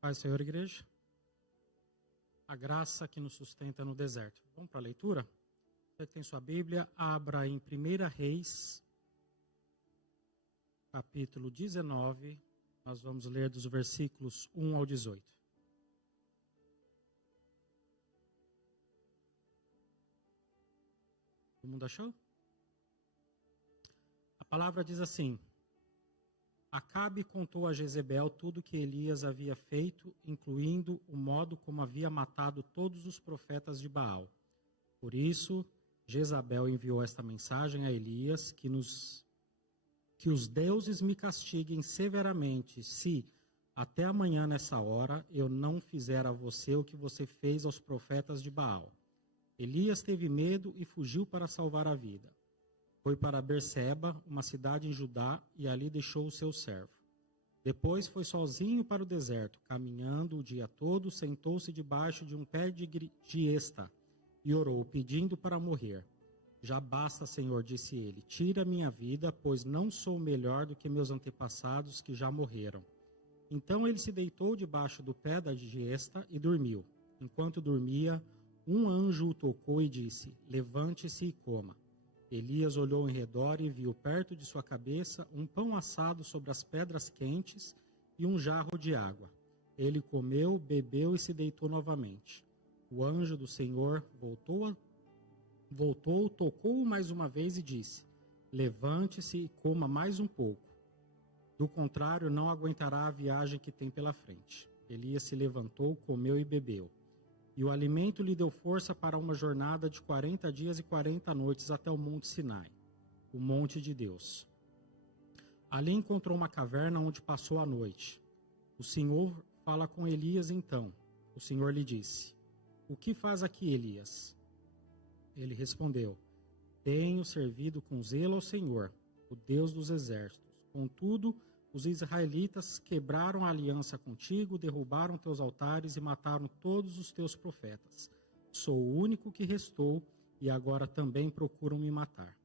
Pai, Senhor, igreja, a graça que nos sustenta no deserto. Vamos para a leitura? Você que tem sua Bíblia, abra em 1 Reis, capítulo 19, nós vamos ler dos versículos 1 ao 18. Todo mundo achou? A palavra diz assim: Acabe contou a Jezebel tudo que Elias havia feito, incluindo o modo como havia matado todos os profetas de Baal. Por isso, Jezabel enviou esta mensagem a Elias, que os deuses me castiguem severamente, se, até amanhã nessa hora, eu não fizer a você o que você fez aos profetas de Baal. Elias teve medo e fugiu para salvar a vida. Foi para Berseba, uma cidade em Judá, e ali deixou o seu servo. Depois foi sozinho para o deserto, caminhando o dia todo, sentou-se debaixo de um pé de giesta e orou, pedindo para morrer. Já basta, Senhor, disse ele, tira minha vida, pois não sou melhor do que meus antepassados que já morreram. Então ele se deitou debaixo do pé da giesta e dormiu. Enquanto dormia, um anjo o tocou e disse, levante-se e coma. Elias olhou em redor e viu perto de sua cabeça um pão assado sobre as pedras quentes e um jarro de água. Ele comeu, bebeu e se deitou novamente. O anjo do Senhor voltou, tocou-o mais uma vez e disse, levante-se e coma mais um pouco. Do contrário, não aguentará a viagem que tem pela frente. Elias se levantou, comeu e bebeu. E o alimento lhe deu força para uma jornada de 40 dias e 40 noites até o Monte Sinai, o monte de Deus. Ali encontrou uma caverna onde passou a noite. O Senhor fala com Elias então. O Senhor lhe disse, o que faz aqui, Elias? Ele respondeu, tenho servido com zelo ao Senhor, o Deus dos exércitos. Contudo, os israelitas quebraram a aliança contigo, derrubaram teus altares e mataram todos os teus profetas. Sou o único que restou e agora também procuram me matar.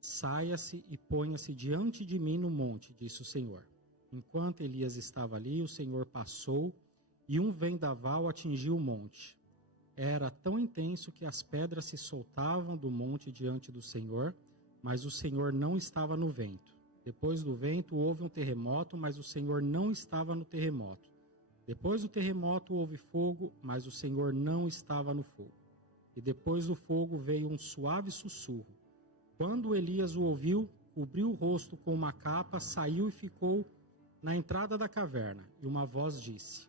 Saia-se e ponha-se diante de mim no monte, disse o Senhor. Enquanto Elias estava ali, o Senhor passou e um vendaval atingiu o monte. Era tão intenso que as pedras se soltavam do monte diante do Senhor, mas o Senhor não estava no vento. Depois do vento houve um terremoto, mas o Senhor não estava no terremoto. Depois do terremoto houve fogo, mas o Senhor não estava no fogo. E depois do fogo veio um suave sussurro. Quando Elias o ouviu, cobriu o rosto com uma capa, saiu e ficou na entrada da caverna. E uma voz disse,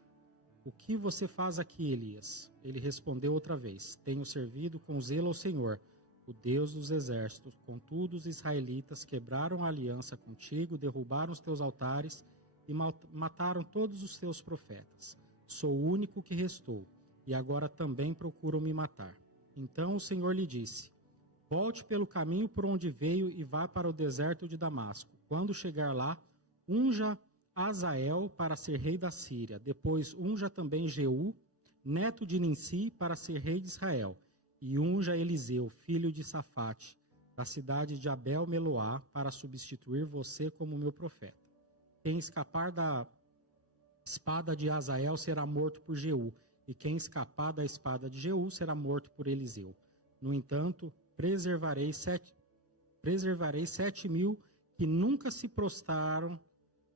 o que você faz aqui, Elias? Ele respondeu outra vez, tenho servido com zelo ao Senhor, o Deus dos exércitos. Contudo, os israelitas quebraram a aliança contigo, derrubaram os teus altares e mataram todos os teus profetas. Sou o único que restou, e agora também procuram me matar. Então o Senhor lhe disse, volte pelo caminho por onde veio e vá para o deserto de Damasco. Quando chegar lá, unja Azael para ser rei da Síria. Depois unja também Jeú, neto de Ninsi, para ser rei de Israel. E unja Eliseu, filho de Safate, da cidade de Abel-Meloá, para substituir você como meu profeta. Quem escapar da espada de Azael será morto por Jeú, e quem escapar da espada de Jeú será morto por Eliseu. No entanto, preservarei 7.000 que nunca se prostraram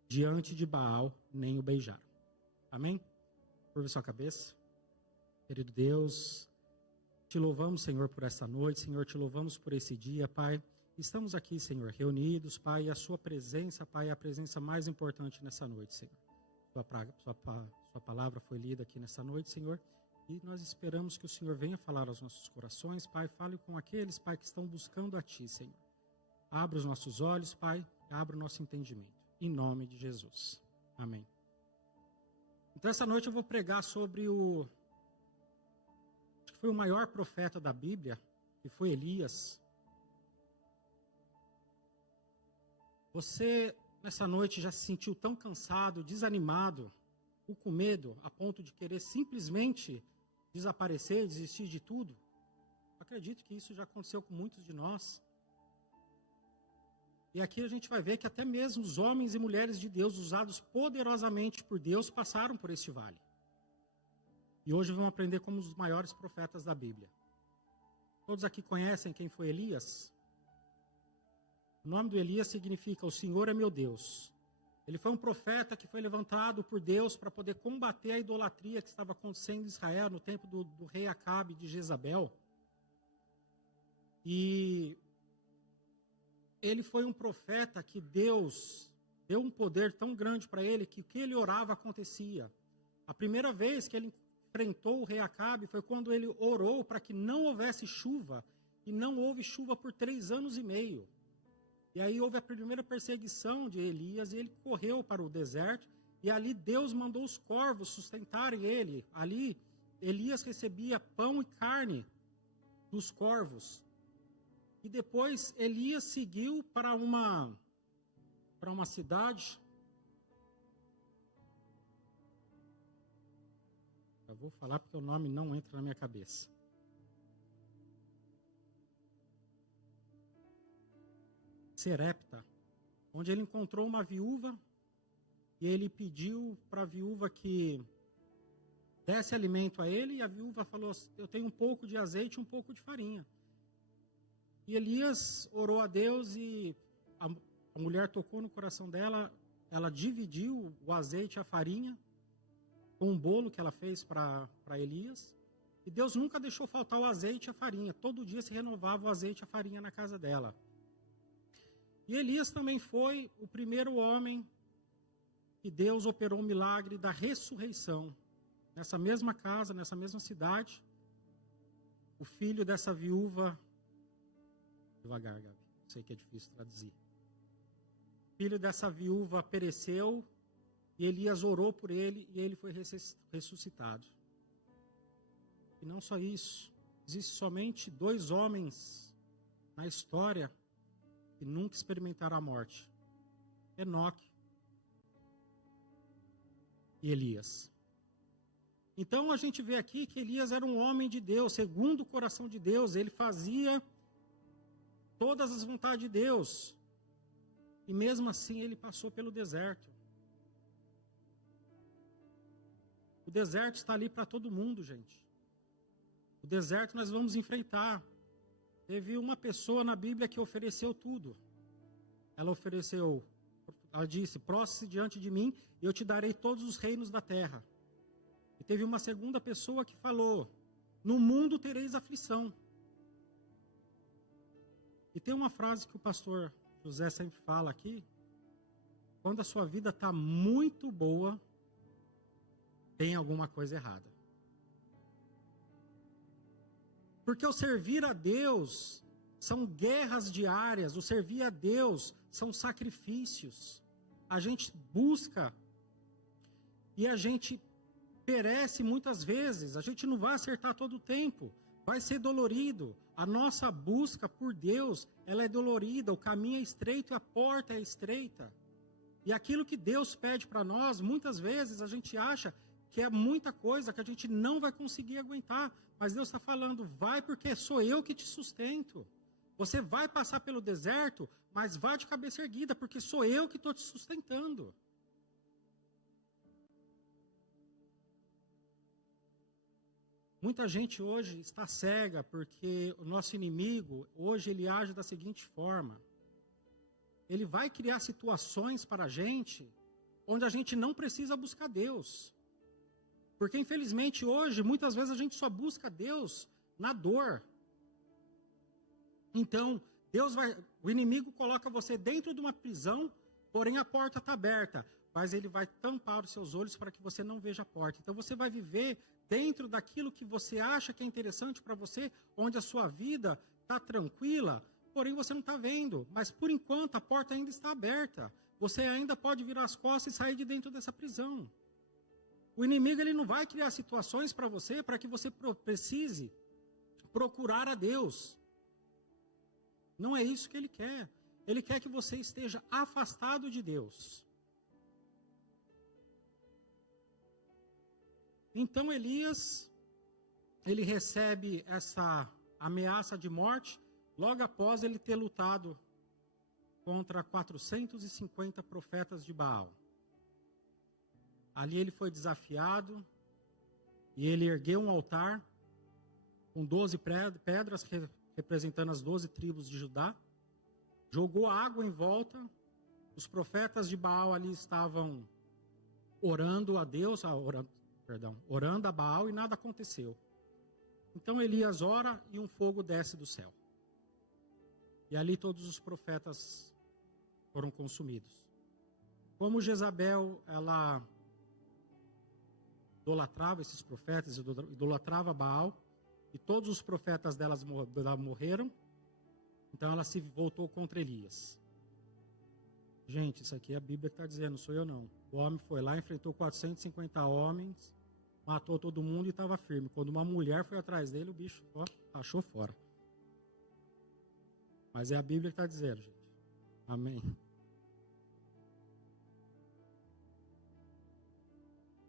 diante de Baal, nem o beijaram. Amém? Curva sua cabeça. Querido Deus, te louvamos, Senhor, por esta noite. Senhor, te louvamos por esse dia, Pai. Estamos aqui, Senhor, reunidos, Pai, e a sua presença, Pai, é a presença mais importante nessa noite, Senhor. Sua palavra foi lida aqui nessa noite, Senhor, e nós esperamos que o Senhor venha falar aos nossos corações, Pai. Fale com aqueles, Pai, que estão buscando a Ti, Senhor. Abra os nossos olhos, Pai, abra o nosso entendimento. Em nome de Jesus. Amém. Então, essa noite eu vou pregar sobre acho que foi o maior profeta da Bíblia, que foi Elias. Você, nessa noite, já se sentiu tão cansado, desanimado, ou com medo, a ponto de querer simplesmente desaparecer, desistir de tudo? Acredito que isso já aconteceu com muitos de nós. E aqui a gente vai ver que até mesmo os homens e mulheres de Deus, usados poderosamente por Deus, passaram por este vale. E hoje vamos aprender como os maiores profetas da Bíblia. Todos aqui conhecem quem foi Elias? O nome do Elias significa o Senhor é meu Deus. Ele foi um profeta que foi levantado por Deus para poder combater a idolatria que estava acontecendo em Israel no tempo do rei Acabe de Jezabel. E ele foi um profeta que Deus deu um poder tão grande para ele que o que ele orava acontecia. A primeira vez que ele enfrentou o rei Acabe foi quando ele orou para que não houvesse chuva, e não houve chuva por 3 anos e meio. E aí houve a primeira perseguição de Elias, e ele correu para o deserto, e ali Deus mandou os corvos sustentarem ele. Ali Elias recebia pão e carne dos corvos. E depois Elias seguiu para uma cidade. Eu vou falar porque o nome não entra na minha cabeça. Serepta, onde ele encontrou uma viúva, e ele pediu para a viúva que desse alimento a ele, e a viúva falou: eu tenho um pouco de azeite e um pouco de farinha. E Elias orou a Deus, e a mulher tocou no coração dela, ela dividiu o azeite e a farinha com um bolo que ela fez para Elias, e Deus nunca deixou faltar o azeite e a farinha, todo dia se renovava o azeite e a farinha na casa dela. E Elias também foi o primeiro homem que Deus operou o milagre da ressurreição. Nessa mesma casa, nessa mesma cidade, o filho dessa viúva, devagar, Gabi, sei que é difícil traduzir. O filho dessa viúva pereceu, e Elias orou por ele, e ele foi ressuscitado. E não só isso, existem somente 2 homens na história que nunca experimentaram a morte: Enoque e Elias. Então a gente vê aqui que Elias era um homem de Deus, segundo o coração de Deus. Ele fazia todas as vontades de Deus, e mesmo assim ele passou pelo deserto. O deserto está ali para todo mundo, gente. O deserto nós vamos enfrentar. Teve uma pessoa na Bíblia que ofereceu tudo. Ela disse: prostre-se diante de mim e eu te darei todos os reinos da terra. E teve uma segunda pessoa que falou: no mundo tereis aflição. E tem uma frase que o pastor José sempre fala aqui: quando a sua vida está muito boa, tem alguma coisa errada. Porque o servir a Deus são guerras diárias, o servir a Deus são sacrifícios. A gente busca e a gente perece muitas vezes, a gente não vai acertar todo o tempo, vai ser dolorido. A nossa busca por Deus, ela é dolorida, o caminho é estreito e a porta é estreita. E aquilo que Deus pede para nós, muitas vezes a gente acha que é muita coisa que a gente não vai conseguir aguentar. Mas Deus está falando: vai, porque sou eu que te sustento. Você vai passar pelo deserto, mas vai de cabeça erguida, porque sou eu que estou te sustentando. Muita gente hoje está cega, porque o nosso inimigo, hoje ele age da seguinte forma: ele vai criar situações para a gente, onde a gente não precisa buscar Deus. Porque infelizmente hoje, muitas vezes a gente só busca Deus na dor. Então, o inimigo coloca você dentro de uma prisão, porém a porta está aberta, mas ele vai tampar os seus olhos para que você não veja a porta. Então você vai viver dentro daquilo que você acha que é interessante para você, onde a sua vida está tranquila, porém você não está vendo. Mas por enquanto a porta ainda está aberta. Você ainda pode virar as costas e sair de dentro dessa prisão. O inimigo ele não vai criar situações para você para que você precise procurar a Deus. Não é isso que ele quer. Ele quer que você esteja afastado de Deus. Então Elias, ele recebe essa ameaça de morte logo após ele ter lutado contra 450 profetas de Baal. Ali ele foi desafiado e ele ergueu um altar com 12 pedras representando as 12 tribos de Judá, jogou água em volta, os profetas de Baal ali estavam orando a Deus, orando a Baal e nada aconteceu. Então Elias ora e um fogo desce do céu. E ali todos os profetas foram consumidos. Como Jezabel, ela idolatrava esses profetas, idolatrava Baal, e todos os profetas dela morreram, então ela se voltou contra Elias. Gente, isso aqui a Bíblia está dizendo, não sou eu não. O homem foi lá, enfrentou 450 homens, matou todo mundo e estava firme. Quando uma mulher foi atrás dele, o bicho achou fora. Mas é a Bíblia que está dizendo, gente. Amém.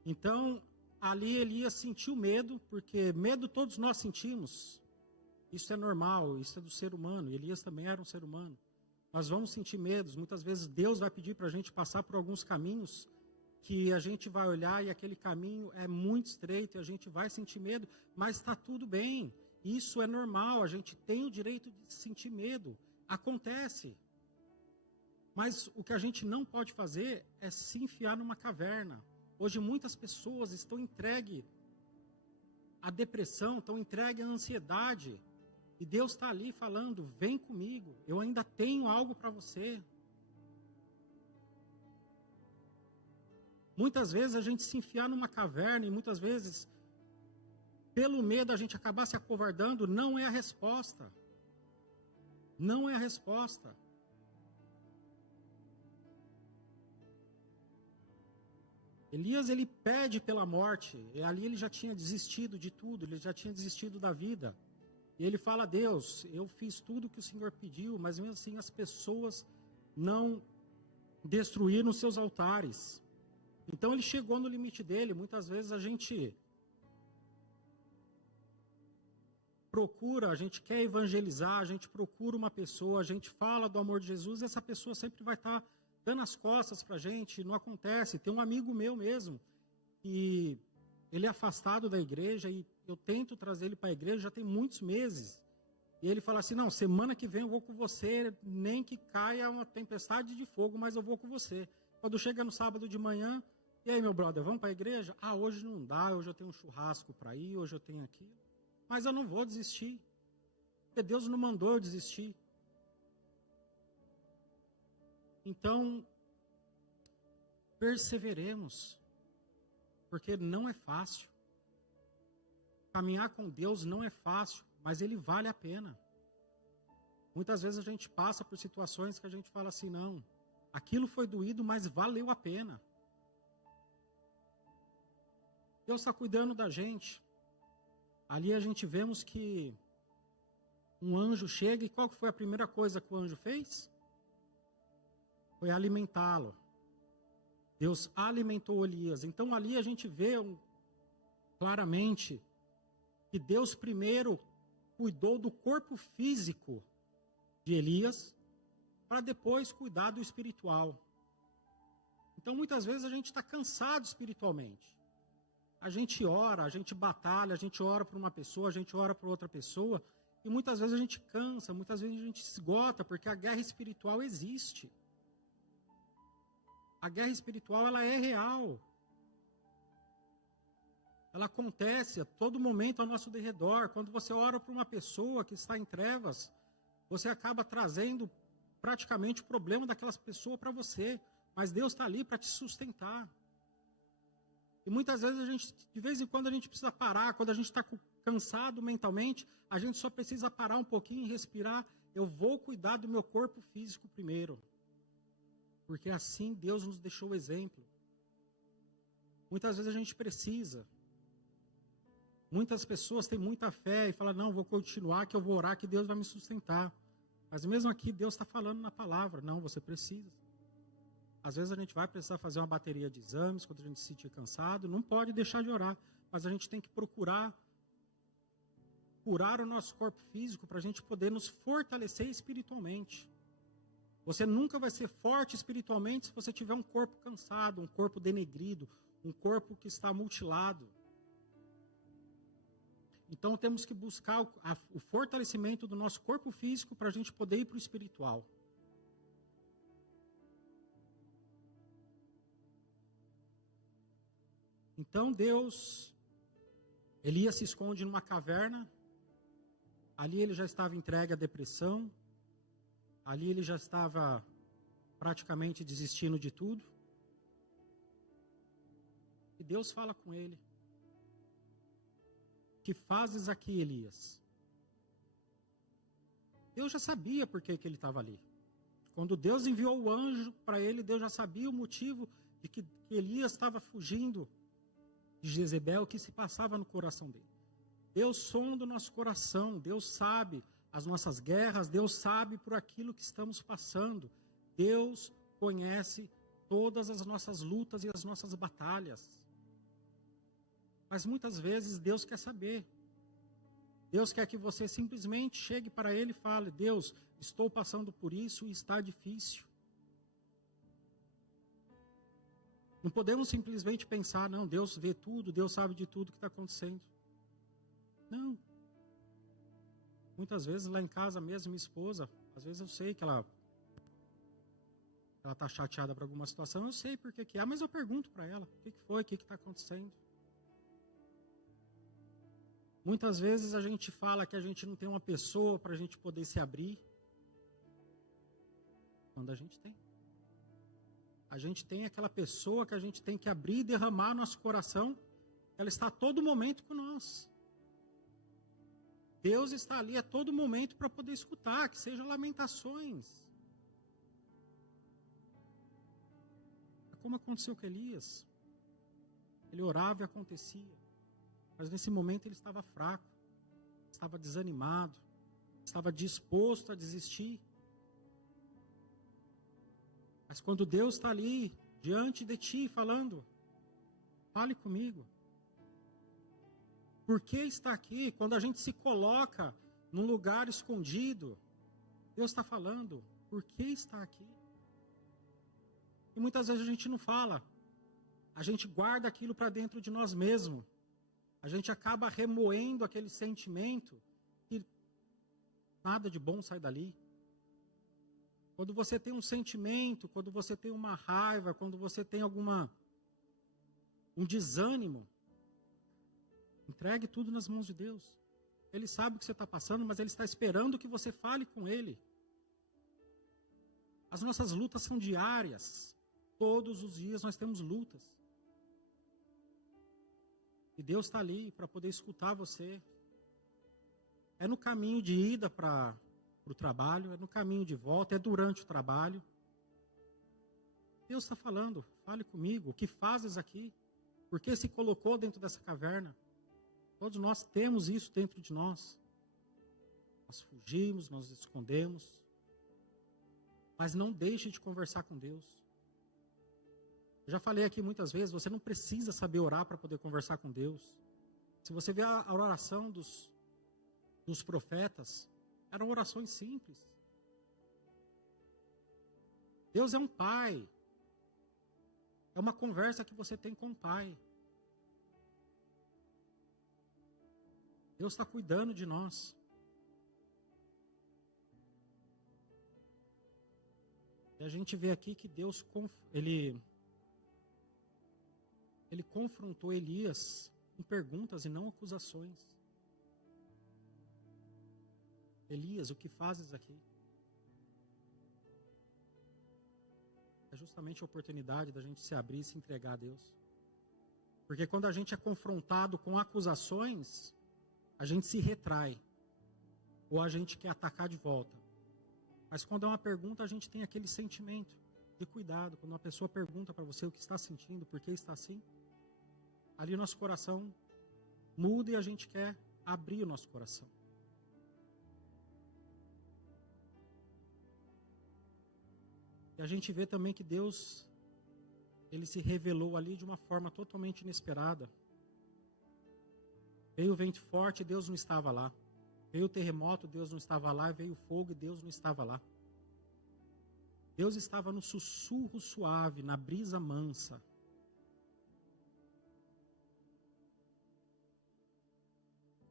Então, ali Elias sentiu medo, porque medo todos nós sentimos. Isso é normal, isso é do ser humano. Elias também era um ser humano. Nós vamos sentir medos. Muitas vezes Deus vai pedir para a gente passar por alguns caminhos que a gente vai olhar e aquele caminho é muito estreito e a gente vai sentir medo, mas está tudo bem. Isso é normal, a gente tem o direito de sentir medo. Acontece. Mas o que a gente não pode fazer é se enfiar numa caverna. Hoje muitas pessoas estão entregues à depressão, estão entregues à ansiedade. E Deus está ali falando, vem comigo, eu ainda tenho algo para você. Muitas vezes a gente se enfiar numa caverna e muitas vezes, pelo medo, a gente acabar se acovardando, não é a resposta. Não é a resposta. Elias, ele pede pela morte, e ali ele já tinha desistido de tudo, ele já tinha desistido da vida. E ele fala a Deus, eu fiz tudo o que o Senhor pediu, mas mesmo assim as pessoas não destruíram seus altares. Então ele chegou no limite dele. Muitas vezes a gente procura, a gente quer evangelizar, a gente procura uma pessoa, a gente fala do amor de Jesus, e essa pessoa sempre vai estar dando as costas para a gente, não acontece. Tem um amigo meu mesmo, e ele é afastado da igreja, e eu tento trazer ele para a igreja já tem muitos meses. E ele fala assim, não, semana que vem eu vou com você, nem que caia uma tempestade de fogo, mas eu vou com você. Quando chega no sábado de manhã, e aí meu brother, vamos para a igreja? Ah, hoje não dá, hoje eu tenho um churrasco para ir, hoje eu tenho aquilo. Mas eu não vou desistir, porque Deus não mandou eu desistir. Então, perseveremos, porque não é fácil. Caminhar com Deus não é fácil, mas ele vale a pena. Muitas vezes a gente passa por situações que a gente fala assim, não, aquilo foi doído, mas valeu a pena. Deus está cuidando da gente. Ali a gente vemos que um anjo chega, e qual foi a primeira coisa que o anjo fez? Foi alimentá-lo. Deus alimentou Elias. Então ali a gente vê claramente que Deus primeiro cuidou do corpo físico de Elias, para depois cuidar do espiritual. Então muitas vezes a gente está cansado espiritualmente. A gente ora, a gente batalha, a gente ora por uma pessoa, a gente ora por outra pessoa, e muitas vezes a gente cansa, muitas vezes a gente se esgota, porque a guerra espiritual existe. A guerra espiritual, ela é real. Ela acontece a todo momento ao nosso derredor. Quando você ora por uma pessoa que está em trevas, você acaba trazendo praticamente o problema daquelas pessoas para você. Mas Deus está ali para te sustentar. E muitas vezes de vez em quando a gente precisa parar. Quando a gente está cansado mentalmente, a gente só precisa parar um pouquinho e respirar. Eu vou cuidar do meu corpo físico primeiro. Porque assim Deus nos deixou o exemplo. Muitas vezes a gente precisa. Muitas pessoas têm muita fé e falam, não, vou continuar, que eu vou orar, que Deus vai me sustentar. Mas mesmo aqui, Deus está falando na palavra, não, você precisa. Às vezes a gente vai precisar fazer uma bateria de exames, quando a gente se sentir cansado, não pode deixar de orar. Mas a gente tem que procurar curar o nosso corpo físico para a gente poder nos fortalecer espiritualmente. Você nunca vai ser forte espiritualmente se você tiver um corpo cansado, um corpo denegrido, um corpo que está mutilado. Então temos que buscar o fortalecimento do nosso corpo físico para a gente poder ir para o espiritual. Então Deus, Elias se esconde numa caverna, ali ele já estava entregue à depressão, ali ele já estava praticamente desistindo de tudo. E Deus fala com ele: que fazes aqui, Elias? Deus já sabia por que ele estava ali. Quando Deus enviou o anjo para ele, Deus já sabia o motivo de que Elias estava fugindo de Jezebel, o que se passava no coração dele. Deus sonda o nosso coração, Deus sabe as nossas guerras, Deus sabe por aquilo que estamos passando. Deus conhece todas as nossas lutas e as nossas batalhas. Mas muitas vezes Deus quer saber. Deus quer que você simplesmente chegue para Ele e fale: Deus, estou passando por isso e está difícil. Não podemos simplesmente pensar: não, Deus vê tudo, Deus sabe de tudo que está acontecendo. Não. Muitas vezes lá em casa mesmo, minha esposa, às vezes eu sei que ela está chateada por alguma situação, eu sei por que é, mas eu pergunto para ela: o que foi, o que está acontecendo? Muitas vezes a gente fala que a gente não tem uma pessoa para a gente poder se abrir, quando a gente tem. A gente tem aquela pessoa que a gente tem que abrir e derramar nosso coração, ela está a todo momento com nós. Deus está ali a todo momento para poder escutar, que sejam lamentações. Como aconteceu com Elias. Ele orava e acontecia. Mas nesse momento ele estava fraco, estava desanimado, estava disposto a desistir. Mas quando Deus está ali, diante de ti, falando: fale comigo. Por que está aqui? Quando a gente se coloca num lugar escondido, Deus está falando: por que está aqui? E muitas vezes a gente não fala. A gente guarda aquilo para dentro de nós mesmos. A gente acaba remoendo aquele sentimento e nada de bom sai dali. Quando você tem um sentimento, quando você tem uma raiva, quando você tem um desânimo, entregue tudo nas mãos de Deus. Ele sabe o que você está passando, mas Ele está esperando que você fale com Ele. As nossas lutas são diárias. Todos os dias nós temos lutas. E Deus está ali para poder escutar você. É no caminho de ida para o trabalho, é no caminho de volta, é durante o trabalho. Deus está falando: fale comigo, o que fazes aqui? Por que se colocou dentro dessa caverna? Todos nós temos isso dentro de nós. Nós fugimos, nós escondemos. Mas não deixe de conversar com Deus. Eu já falei aqui muitas vezes, você não precisa saber orar para poder conversar com Deus. Se você vê a oração dos profetas, eram orações simples. Deus é um pai. É uma conversa que você tem com o pai. Deus está cuidando de nós. E a gente vê aqui que Deus, ele confrontou Elias com perguntas e não acusações. Elias, o que fazes aqui? É justamente a oportunidade da gente se abrir e se entregar a Deus. Porque quando a gente é confrontado com acusações, a gente se retrai. Ou a gente quer atacar de volta. Mas quando é uma pergunta, a gente tem aquele sentimento de cuidado. Quando uma pessoa pergunta para você o que está sentindo, por que está assim, ali o nosso coração muda e a gente quer abrir o nosso coração. E a gente vê também que Deus, Ele se revelou ali de uma forma totalmente inesperada. Veio o vento forte e Deus não estava lá. Veio o terremoto, Deus não estava lá. Veio o fogo e Deus não estava lá. Deus estava no sussurro suave, na brisa mansa.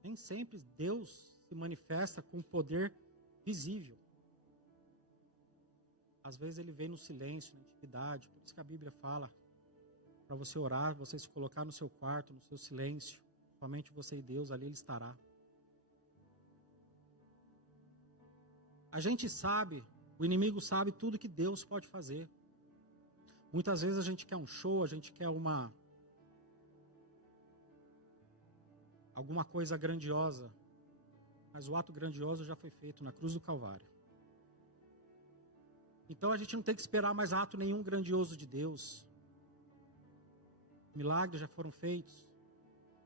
Nem sempre Deus se manifesta com poder visível. Às vezes ele vem no silêncio, na intimidade. Por isso que a Bíblia fala para você orar, você se colocar no seu quarto, no seu silêncio. Somente você e Deus, ali Ele estará. A gente sabe, o inimigo sabe tudo que Deus pode fazer. Muitas vezes a gente quer um show, a gente quer alguma coisa grandiosa. Mas o ato grandioso já foi feito na cruz do Calvário. Então a gente não tem que esperar mais ato nenhum grandioso de Deus. Milagres já foram feitos.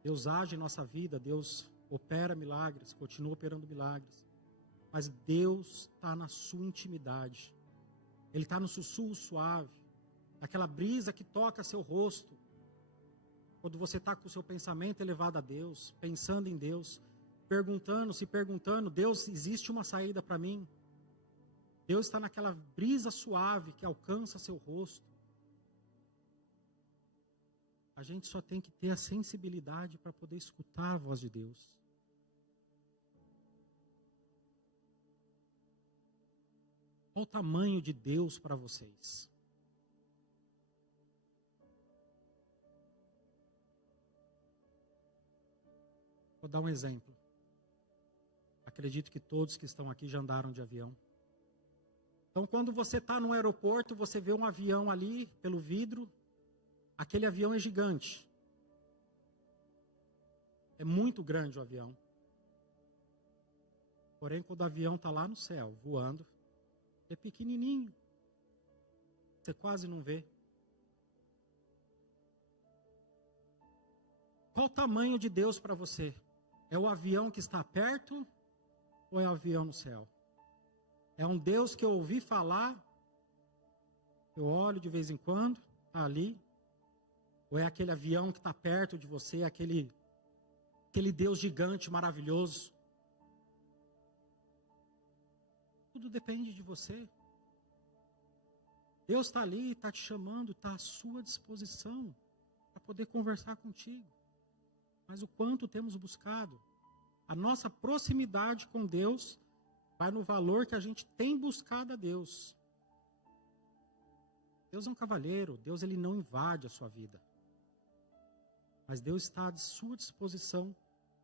Deus age em nossa vida, Deus opera milagres, continua operando milagres. Mas Deus está na sua intimidade. Ele está no sussurro suave, aquela brisa que toca seu rosto. Quando você está com o seu pensamento elevado a Deus, pensando em Deus, se perguntando, Deus, existe uma saída para mim? Deus está naquela brisa suave que alcança seu rosto. A gente só tem que ter a sensibilidade para poder escutar a voz de Deus. Qual o tamanho de Deus para vocês? Vou dar um exemplo. Acredito que todos que estão aqui já andaram de avião. Então, quando você está no aeroporto, você vê um avião ali pelo vidro. Aquele avião é gigante. É muito grande o avião. Porém, quando o avião está lá no céu, voando, é pequenininho. Você quase não vê. Qual o tamanho de Deus para você? É o avião que está perto ou é o avião no céu? É um Deus que eu ouvi falar, eu olho de vez em quando, está ali. Ou é aquele avião que está perto de você, aquele Deus gigante, maravilhoso? Tudo depende de você. Deus está ali, está te chamando, está à sua disposição para poder conversar contigo. Mas o quanto temos buscado? A nossa proximidade com Deus vai no valor que a gente tem buscado a Deus. Deus é um cavalheiro, Deus ele não invade a sua vida. Mas Deus está à sua disposição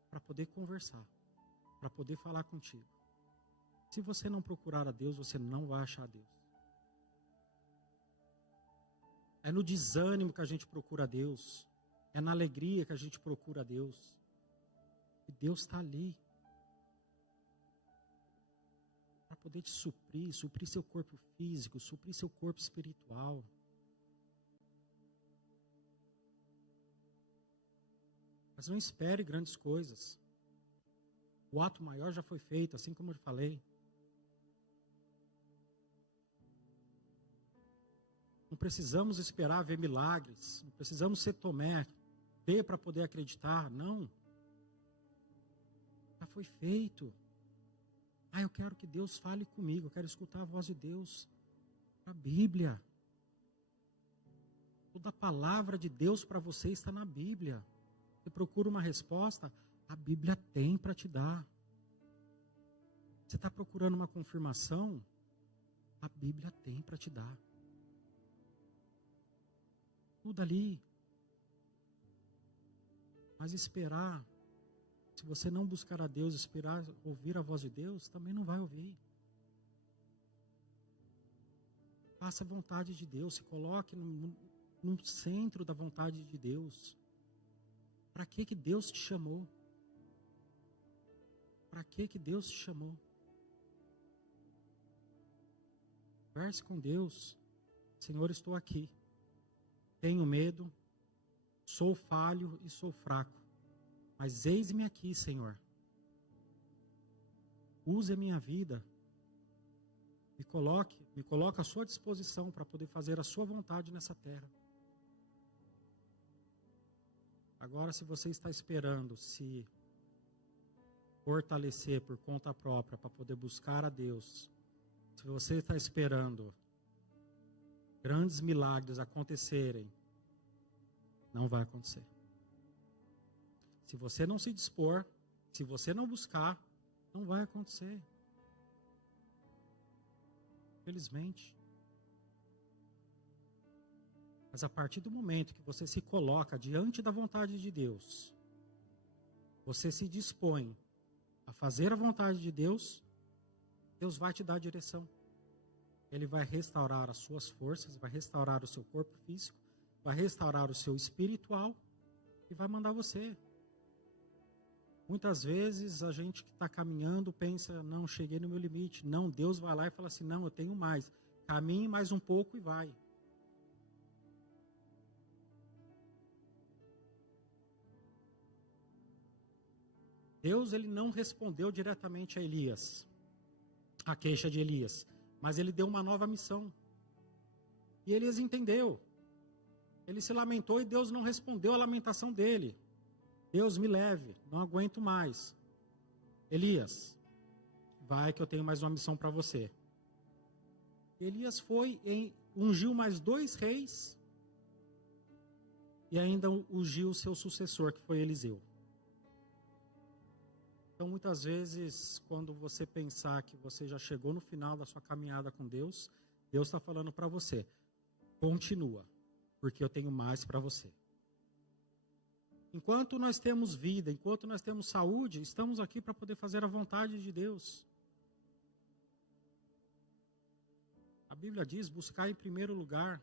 para poder conversar, para poder falar contigo. Se você não procurar a Deus, você não vai achar Deus. É no desânimo que a gente procura a Deus. É na alegria que a gente procura a Deus. E Deus está ali. Para poder te suprir seu corpo físico, suprir seu corpo espiritual. Mas não espere grandes coisas. O ato maior já foi feito, assim como eu falei. Não precisamos esperar ver milagres. Não precisamos ser Tomé, ver para poder acreditar. Não. Já foi feito. Eu quero que Deus fale comigo. Eu quero escutar a voz de Deus. A Bíblia. Toda a palavra de Deus para você está na Bíblia. Você procura uma resposta, a Bíblia tem para te dar. Você está procurando uma confirmação, a Bíblia tem para te dar. Tudo ali. Mas esperar, se você não buscar a Deus, esperar ouvir a voz de Deus, também não vai ouvir. Faça a vontade de Deus, se coloque no centro da vontade de Deus. Para que Deus te chamou? Para que Deus te chamou? Converse com Deus. Senhor, estou aqui. Tenho medo, sou falho e sou fraco. Mas eis-me aqui, Senhor. Use a minha vida. Me coloque à sua disposição para poder fazer a sua vontade nessa terra. Agora, se você está esperando se fortalecer por conta própria para poder buscar a Deus, se você está esperando grandes milagres acontecerem, não vai acontecer. Se você não se dispor, se você não buscar, não vai acontecer. Felizmente. Mas a partir do momento que você se coloca diante da vontade de Deus, você se dispõe a fazer a vontade de Deus, Deus vai te dar a direção. Ele vai restaurar as suas forças, vai restaurar o seu corpo físico, vai restaurar o seu espiritual e vai mandar você. Muitas vezes a gente que está caminhando pensa, não, cheguei no meu limite. Não, Deus vai lá e fala assim, não, eu tenho mais. Caminhe mais um pouco e vai. Deus, ele não respondeu diretamente a Elias, a queixa de Elias, mas ele deu uma nova missão. E Elias entendeu. Ele se lamentou e Deus não respondeu a lamentação dele. Deus, me leve, não aguento mais. Elias, vai que eu tenho mais uma missão para você. Elias foi e ungiu mais 2 reis e ainda ungiu o seu sucessor, que foi Eliseu. Então, muitas vezes, quando você pensar que você já chegou no final da sua caminhada com Deus, Deus está falando para você, continua, porque eu tenho mais para você. Enquanto nós temos vida, enquanto nós temos saúde, estamos aqui para poder fazer a vontade de Deus. A Bíblia diz, buscar em primeiro lugar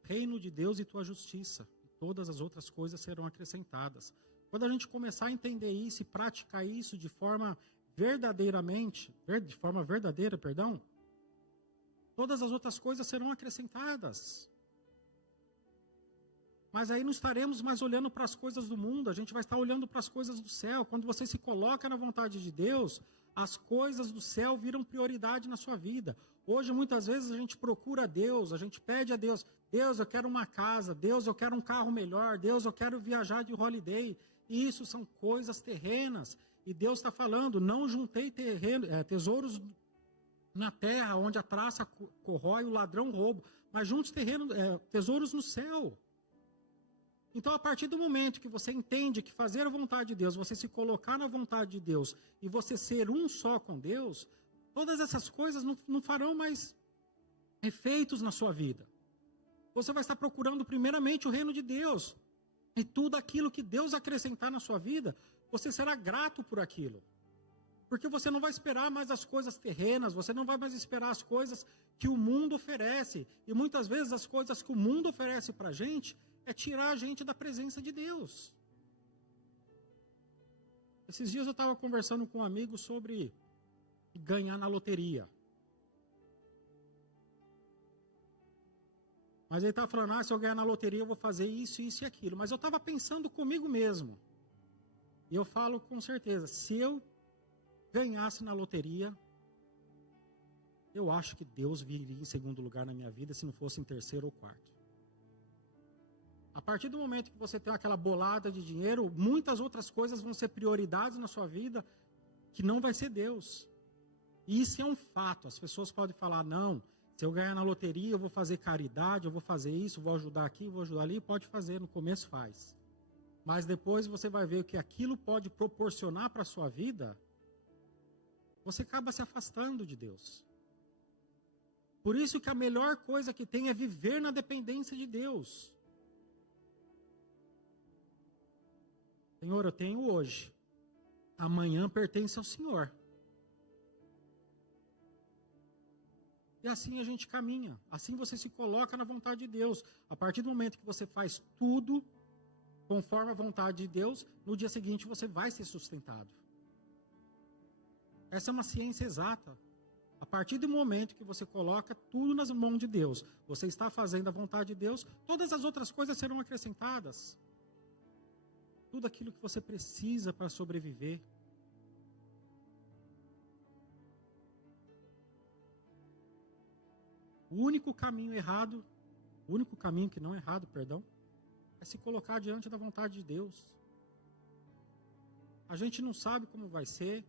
reino de Deus e tua justiça, e todas as outras coisas serão acrescentadas. Quando a gente começar a entender isso e praticar isso de forma verdadeira, todas as outras coisas serão acrescentadas. Mas aí não estaremos mais olhando para as coisas do mundo, a gente vai estar olhando para as coisas do céu. Quando você se coloca na vontade de Deus, as coisas do céu viram prioridade na sua vida. Hoje, muitas vezes, a gente procura a Deus, a gente pede a Deus, Deus, eu quero uma casa, Deus, eu quero um carro melhor, Deus, eu quero viajar de holiday. E isso são coisas terrenas. E Deus está falando, não juntei tesouros na terra, onde a traça corrói, o ladrão rouba, mas junte tesouros no céu. Então, a partir do momento que você entende que fazer a vontade de Deus, você se colocar na vontade de Deus e você ser um só com Deus, todas essas coisas não farão mais efeitos na sua vida. Você vai estar procurando primeiramente o reino de Deus. E tudo aquilo que Deus acrescentar na sua vida, você será grato por aquilo. Porque você não vai esperar mais as coisas terrenas, você não vai mais esperar as coisas que o mundo oferece. E muitas vezes as coisas que o mundo oferece para a gente é tirar a gente da presença de Deus. Esses dias eu estava conversando com um amigo sobre ganhar na loteria. Mas ele estava falando, se eu ganhar na loteria eu vou fazer isso, isso e aquilo. Mas eu estava pensando comigo mesmo. E eu falo com certeza, se eu ganhasse na loteria, eu acho que Deus viria em segundo lugar na minha vida, se não fosse em terceiro ou quarto. A partir do momento que você tem aquela bolada de dinheiro, muitas outras coisas vão ser prioridades na sua vida, que não vai ser Deus. E isso é um fato. As pessoas podem falar, não, se eu ganhar na loteria, eu vou fazer caridade, eu vou fazer isso, vou ajudar aqui, vou ajudar ali. Pode fazer, no começo faz. Mas depois você vai ver o que aquilo pode proporcionar para a sua vida, você acaba se afastando de Deus. Por isso que a melhor coisa que tem é viver na dependência de Deus. Senhor, eu tenho hoje. Amanhã pertence ao Senhor. E assim a gente caminha. Assim você se coloca na vontade de Deus. A partir do momento que você faz tudo conforme a vontade de Deus, no dia seguinte você vai ser sustentado. Essa é uma ciência exata. A partir do momento que você coloca tudo nas mãos de Deus, você está fazendo a vontade de Deus, todas as outras coisas serão acrescentadas. Tudo aquilo que você precisa para sobreviver. O único caminho que não é errado, é se colocar diante da vontade de Deus. A gente não sabe como vai ser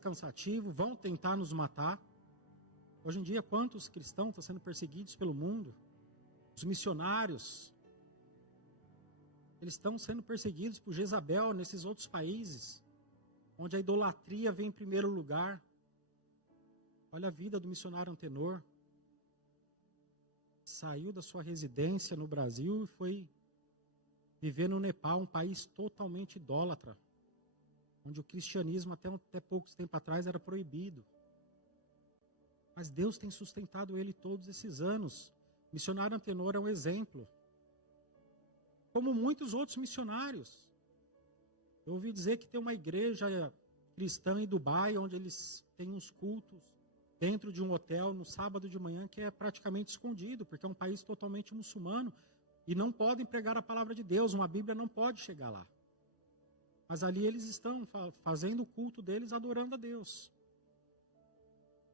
cansativo, vão tentar nos matar. Hoje em dia, quantos cristãos estão sendo perseguidos pelo mundo? Os missionários, eles estão sendo perseguidos por Jezabel nesses outros países, onde a idolatria vem em primeiro lugar. Olha a vida do missionário Antenor. Saiu da sua residência no Brasil e foi viver no Nepal, um país totalmente idólatra, onde o cristianismo até poucos tempo atrás era proibido. Mas Deus tem sustentado ele todos esses anos. O missionário Antenor é um exemplo. Como muitos outros missionários. Eu ouvi dizer que tem uma igreja cristã em Dubai, onde eles têm uns cultos dentro de um hotel no sábado de manhã, que é praticamente escondido, porque é um país totalmente muçulmano, e não podem pregar a palavra de Deus, uma Bíblia não pode chegar lá. Mas ali eles estão fazendo o culto deles, adorando a Deus.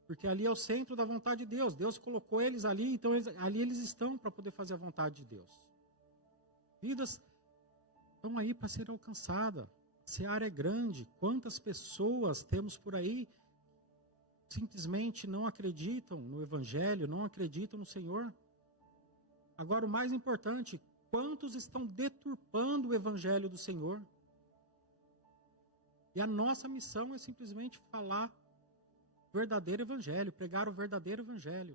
Porque ali é o centro da vontade de Deus. Deus colocou eles ali, então ali eles estão para poder fazer a vontade de Deus. Vidas estão aí para ser alcançadas. A seara é grande. Quantas pessoas temos por aí que simplesmente não acreditam no Evangelho, não acreditam no Senhor? Agora, o mais importante, quantos estão deturpando o Evangelho do Senhor? E a nossa missão é simplesmente falar o verdadeiro Evangelho, pregar o verdadeiro Evangelho.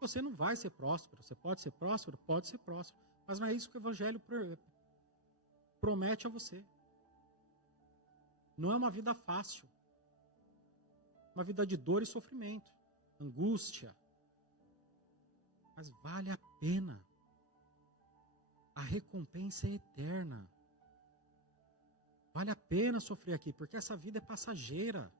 Você não vai ser próspero. Você pode ser próspero? Pode ser próspero. Mas não é isso que o Evangelho promete a você. Não é uma vida fácil. Uma vida de dor e sofrimento, angústia. Mas vale a pena. A recompensa é eterna. Vale a pena sofrer aqui, porque essa vida é passageira.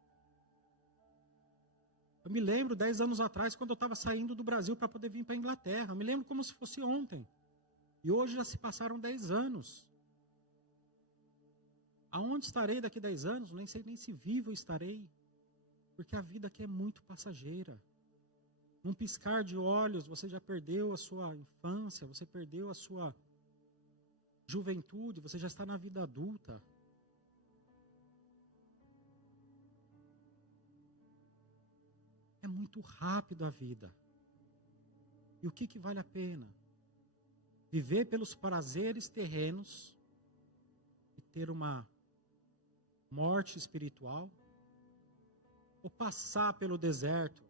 Eu me lembro 10 anos atrás, quando eu estava saindo do Brasil para poder vir para a Inglaterra. Eu me lembro como se fosse ontem. E hoje já se passaram 10 anos. Aonde estarei daqui 10 anos? Nem sei nem se vivo eu estarei. Porque a vida aqui é muito passageira. Num piscar de olhos, você já perdeu a sua infância, você perdeu a sua juventude, você já está na vida adulta. É muito rápido a vida. E o que vale a pena? Viver pelos prazeres terrenos e ter uma morte espiritual? Ou passar pelo deserto,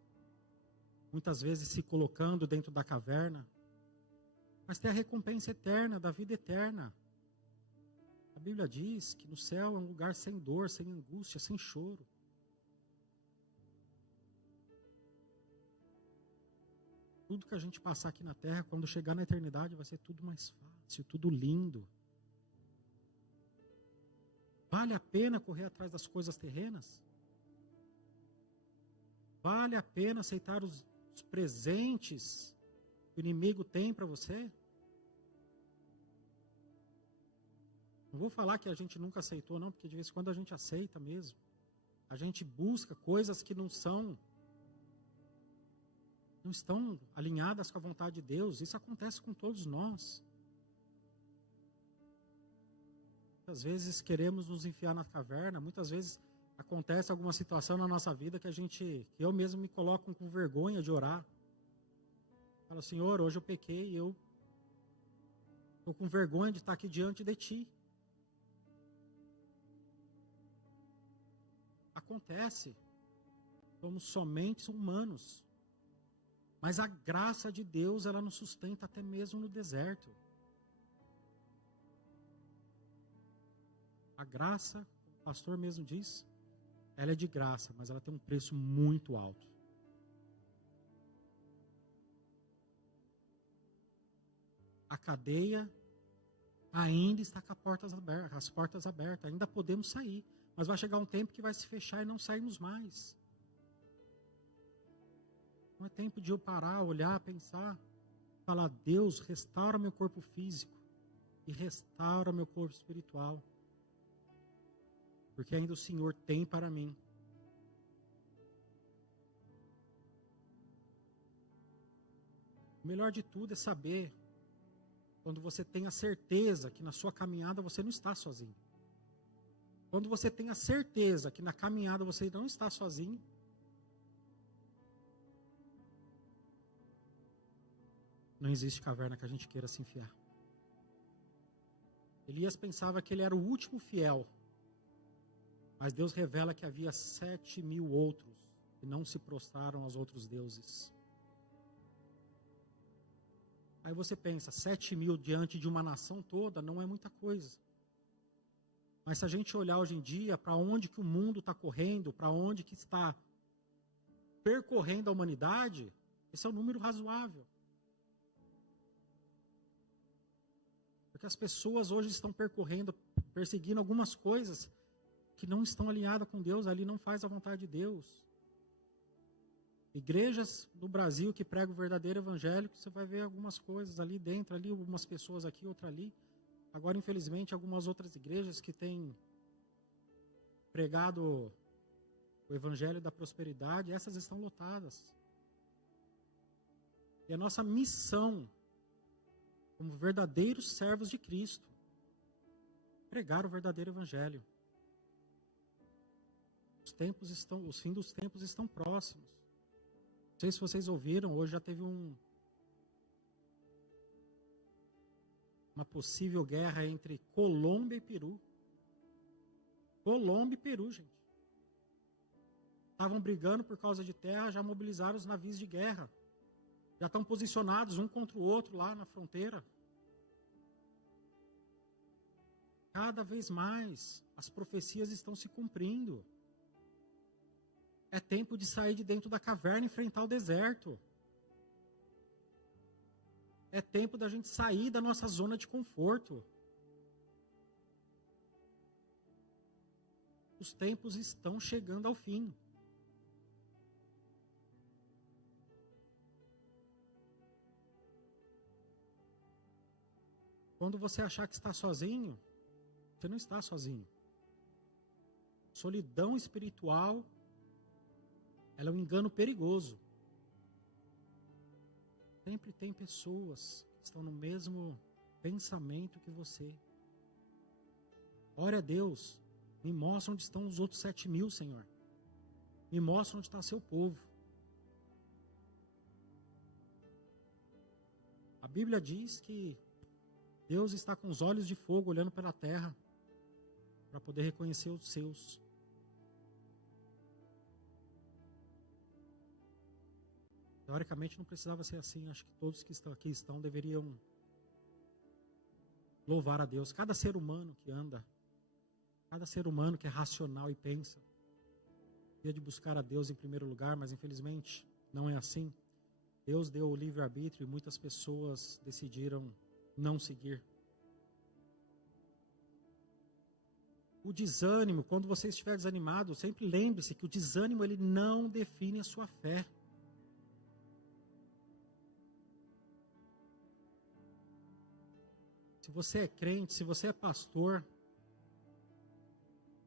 muitas vezes se colocando dentro da caverna, mas ter a recompensa eterna, da vida eterna? A Bíblia diz que no céu é um lugar sem dor, sem angústia, sem choro. Tudo que a gente passar aqui na terra, quando chegar na eternidade, vai ser tudo mais fácil, tudo lindo. Vale a pena correr atrás das coisas terrenas? Vale a pena aceitar os presentes que o inimigo tem para você? Não vou falar que a gente nunca aceitou, não, porque de vez em quando a gente aceita mesmo. A gente busca coisas que não estão alinhadas com a vontade de Deus. Isso acontece com todos nós. Muitas vezes queremos nos enfiar na caverna, muitas vezes acontece alguma situação na nossa vida que eu mesmo me coloco com vergonha de orar. Falo, Senhor, hoje eu pequei, eu estou com vergonha de estar aqui diante de Ti. Acontece. Somos somente humanos. Mas a graça de Deus, ela nos sustenta até mesmo no deserto. A graça, o pastor mesmo diz, ela é de graça, mas ela tem um preço muito alto. A cadeia ainda está com as portas abertas, ainda podemos sair, mas vai chegar um tempo que vai se fechar e não sairmos mais. Não é tempo de eu parar, olhar, pensar, falar, Deus, restaura meu corpo físico e restaura meu corpo espiritual. Porque ainda o Senhor tem para mim. O melhor de tudo é saber, quando você tem a certeza que na sua caminhada você não está sozinho. Quando você tem a certeza que na caminhada você não está sozinho, não existe caverna que a gente queira se enfiar. Elias pensava que ele era o último fiel, mas Deus revela que havia 7.000 outros que não se prostraram aos outros deuses. Aí você pensa, 7.000 diante de uma nação toda não é muita coisa. Mas se a gente olhar hoje em dia para onde que o mundo está correndo, para onde que está percorrendo a humanidade, esse é um número razoável. Porque as pessoas hoje estão perseguindo algumas coisas que não estão alinhadas com Deus, ali não faz a vontade de Deus. Igrejas do Brasil que pregam o verdadeiro evangelho, você vai ver algumas coisas ali dentro, ali algumas pessoas aqui, outra ali. Agora, infelizmente, algumas outras igrejas que têm pregado o evangelho da prosperidade, essas estão lotadas. E a nossa missão, como verdadeiros servos de Cristo, pregar o verdadeiro evangelho. Os fins dos tempos estão próximos. Não sei se vocês ouviram, hoje já teve uma possível guerra entre Colômbia e Peru. Colômbia e Peru, gente. Estavam brigando por causa de terra, já mobilizaram os navios de guerra. Já estão posicionados um contra o outro lá na fronteira. Cada vez mais as profecias estão se cumprindo. É tempo de sair de dentro da caverna e enfrentar o deserto. É tempo da gente sair da nossa zona de conforto. Os tempos estão chegando ao fim. Quando você achar que está sozinho, você não está sozinho. Solidão espiritual, ela é um engano perigoso. Sempre tem pessoas que estão no mesmo pensamento que você. Ore a Deus, me mostra onde estão os outros 7.000, Senhor. Me mostra onde está seu povo. A Bíblia diz que Deus está com os olhos de fogo olhando pela terra para poder reconhecer os seus. Teoricamente não precisava ser assim. Acho que todos que estão aqui deveriam louvar a Deus. Cada ser humano que anda, cada ser humano que é racional e pensa, devia de buscar a Deus em primeiro lugar, mas infelizmente não é assim. Deus deu o livre-arbítrio e muitas pessoas decidiram não seguir. O desânimo, quando você estiver desanimado, sempre lembre-se que o desânimo ele não define a sua fé. Se você é crente, se você é pastor,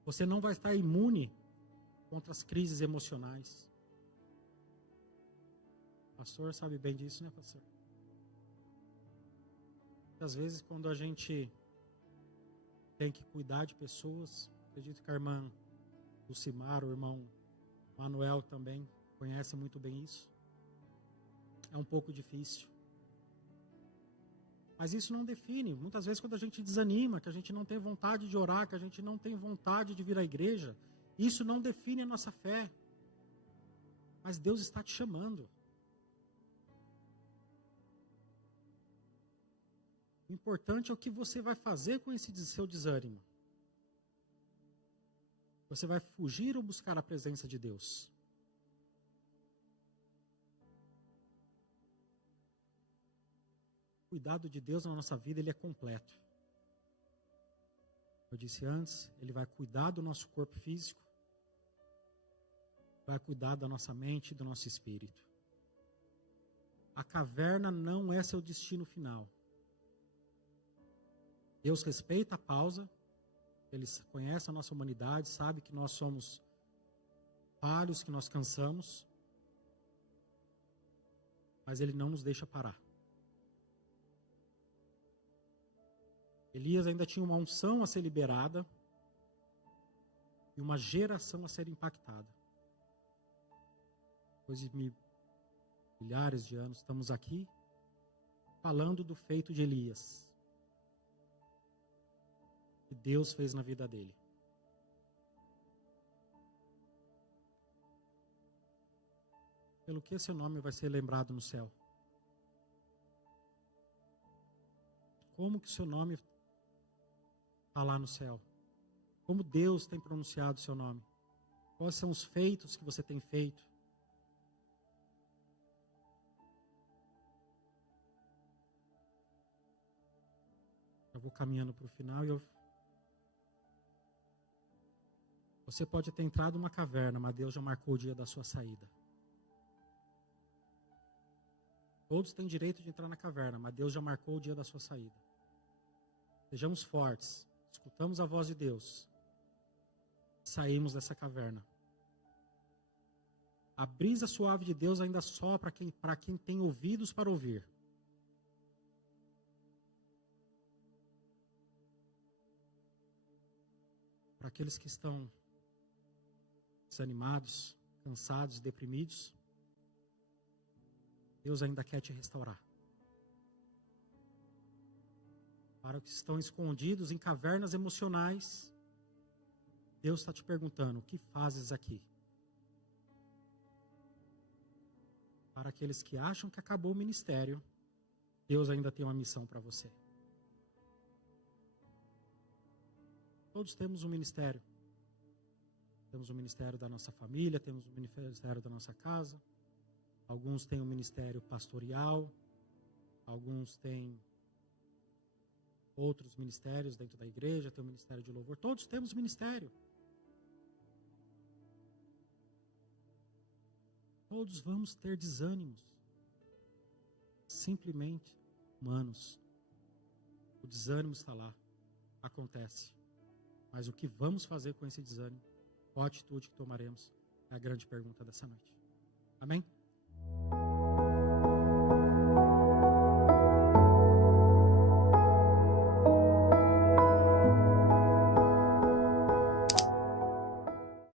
você não vai estar imune contra as crises emocionais. O pastor sabe bem disso, né, pastor? Às vezes, quando a gente tem que cuidar de pessoas, acredito que a irmã Lucimar, o irmão Manuel também conhece muito bem isso. É um pouco difícil. Mas isso não define. Muitas vezes quando a gente desanima, que a gente não tem vontade de orar, que a gente não tem vontade de vir à igreja, isso não define a nossa fé. Mas Deus está te chamando. O importante é o que você vai fazer com esse seu desânimo. Você vai fugir ou buscar a presença de Deus? O cuidado de Deus na nossa vida, ele é completo. Eu disse antes, ele vai cuidar do nosso corpo físico, vai cuidar da nossa mente e do nosso espírito. A caverna não é seu destino final. Deus respeita a pausa, Ele conhece a nossa humanidade, sabe que nós somos falhos, que nós cansamos, mas Ele não nos deixa parar. Elias ainda tinha uma unção a ser liberada e uma geração a ser impactada. Depois de milhares de anos, estamos aqui falando do feito de Elias, que Deus fez na vida dele. Pelo que seu nome vai ser lembrado no céu? Como que seu nome está lá no céu? Como Deus tem pronunciado o seu nome? Quais são os feitos que você tem feito? Eu vou caminhando para o final e você pode ter entrado numa caverna, mas Deus já marcou o dia da sua saída. Todos têm direito de entrar na caverna, mas Deus já marcou o dia da sua saída. Sejamos fortes, escutamos a voz de Deus, saímos dessa caverna. A brisa suave de Deus ainda sopra para quem tem ouvidos para ouvir. Para aqueles que estão desanimados, cansados, deprimidos, Deus ainda quer te restaurar. Para os que estão escondidos em cavernas emocionais, Deus está te perguntando: o que fazes aqui? Para aqueles que acham que acabou o ministério, Deus ainda tem uma missão para você. Todos temos um ministério. Temos o ministério da nossa família, temos o ministério da nossa casa. Alguns têm um ministério pastoral, alguns têm outros ministérios dentro da igreja, tem o ministério de louvor. Todos temos ministério. Todos vamos ter desânimos. Simplesmente humanos. O desânimo está lá. Acontece. Mas o que vamos fazer com esse desânimo? Qual a atitude que tomaremos? É a grande pergunta dessa noite. Amém?